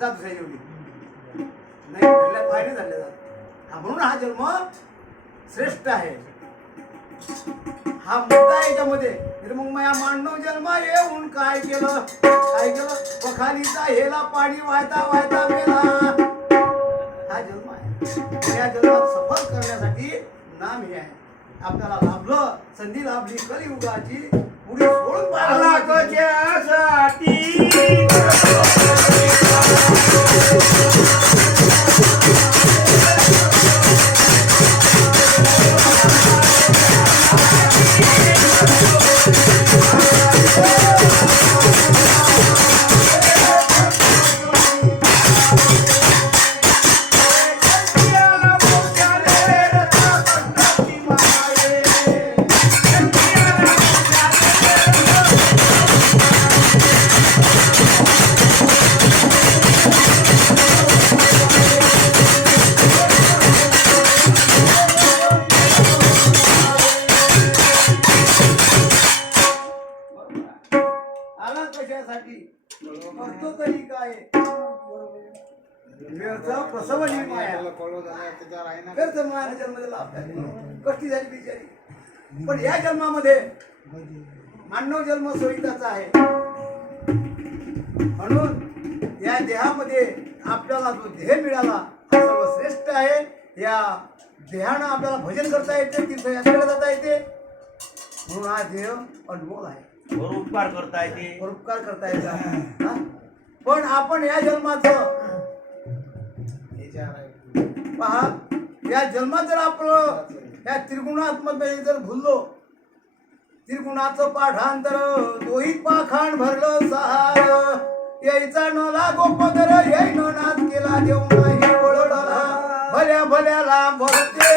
जा दुसऱ्या जेवली. नाही घडल्या पायरी झाल्या जात हा म्हणून हा जन्म श्रेष्ठ आहे. हा मुद्दा आहे याच्यामध्ये. मग माया मांडव जन्म येऊन काय केलं? काय केलं? पखालीचा हेला पाणी वाहता वाहता मेला. हा जन्म आहे. या जन्मात सफल करण्यासाठी नाम हे आहे. आपल्याला लाभलं संधी लाभली कलियुगाची उडी सोडून पाहायला करण्यासाठी कशासाठी करतो तरी काय? व्यर्थ प्रसव माया. व्यर्थ माया जन्माला कष्टी झाली बिचारी. पण या जन्मामध्ये मानव जन्म सोयीचाचा आहे. म्हणून या देहामध्ये आपल्याला जो देह मिळाला हा सर्वश्रेष्ठ आहे. या देहानं आपल्याला भजन करता येते तीर्थयात्रेला जाता येते. म्हणून हा देह अनमोल आहे. उपकार करता येते परोपकार करता येता पण आपण या जन्माचं पहा या जन्मात जर आपलं या त्रिगुणात्मक जर भुललो त्रिगुणाचं पाठांतर दोहीत पाखाण भरलं सहार यायचा नला लागो पदर याय न नाच केला देऊ नाही ओळडला भल्या भल्याला भरते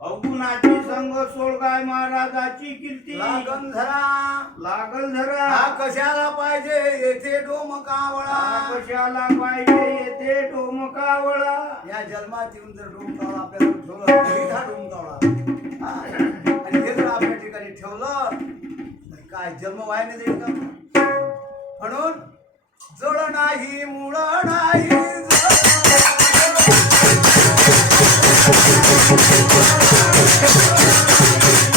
अवगुणाची संघ सोळगाय महाराजाची कीर्ती. लागन धरा. लागल धरा. हा कशाला पाहिजे येथे डोमकावळा कशाला पाहिजे येथे डोमकावळा या जन्मात येऊन जर डोमकावळा आपल्याला ठेवलं तरी हा डोमकावळा हा. आणि हे जर आपल्या ठिकाणी ठेवलं काय जन्म वायाने जाईल का? म्हणून जळ नाही मुळ नाही Thank you.